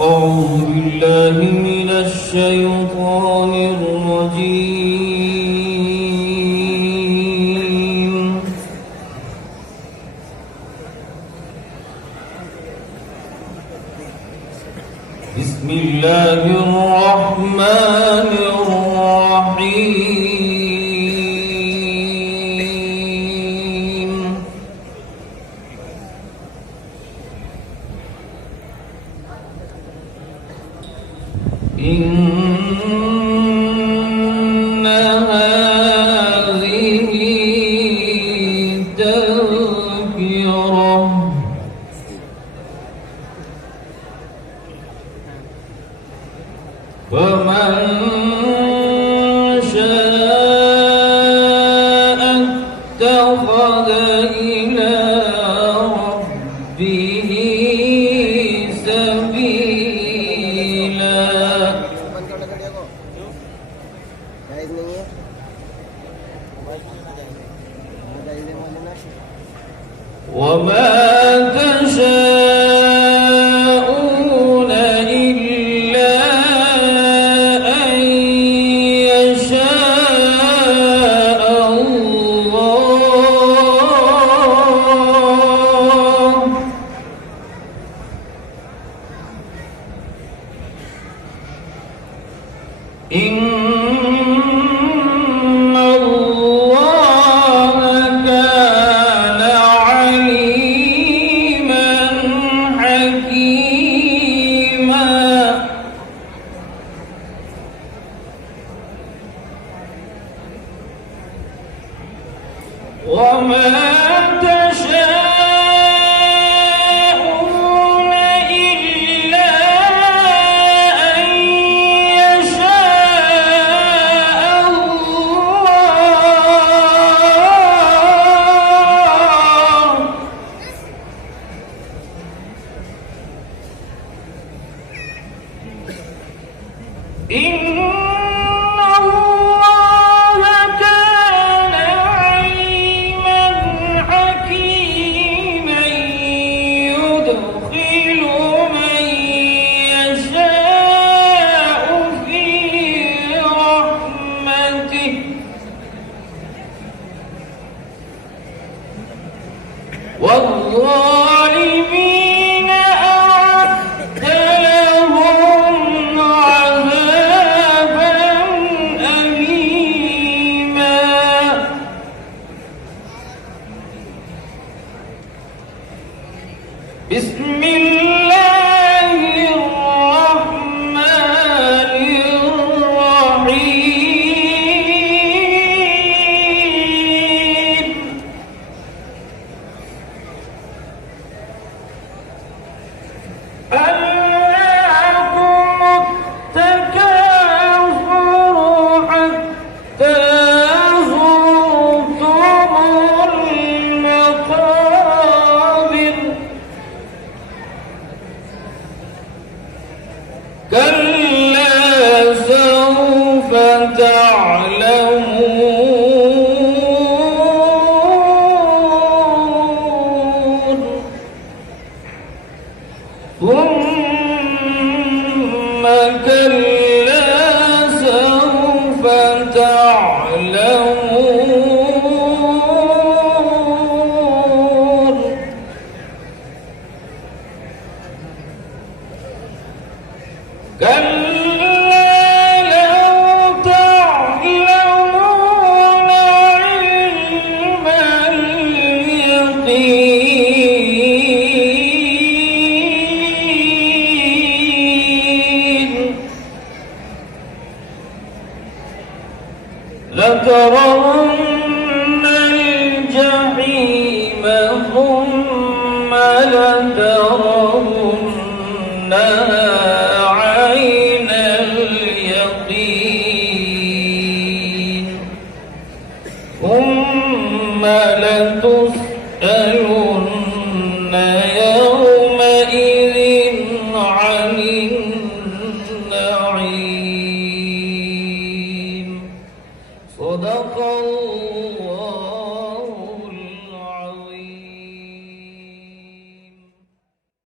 أعوذ بالله من الشيطان الرجيم. بسم الله الرحمن الرحيم. إن هذه تذكرة فمن شاء اتخذ إلى ربه سبيلا. وما تشاءون إلا أن يشاء الله. إن الله كان عليما حكيما. وما تشاءون إلا أن يشاء الله. إن الله كان عليما حكيما يدخل من يشاء في رحمته والظالمين أعد لهم عذابا أليما. بسم الله الرحمن الرحيم. ألهاكم التكاثر حتى زرتم المقابر. كلا سوف تعلمون ثم كلا سوف تعلمون. كلا لو تعلمون علم اليقين لترون الجحيم ثم لترونها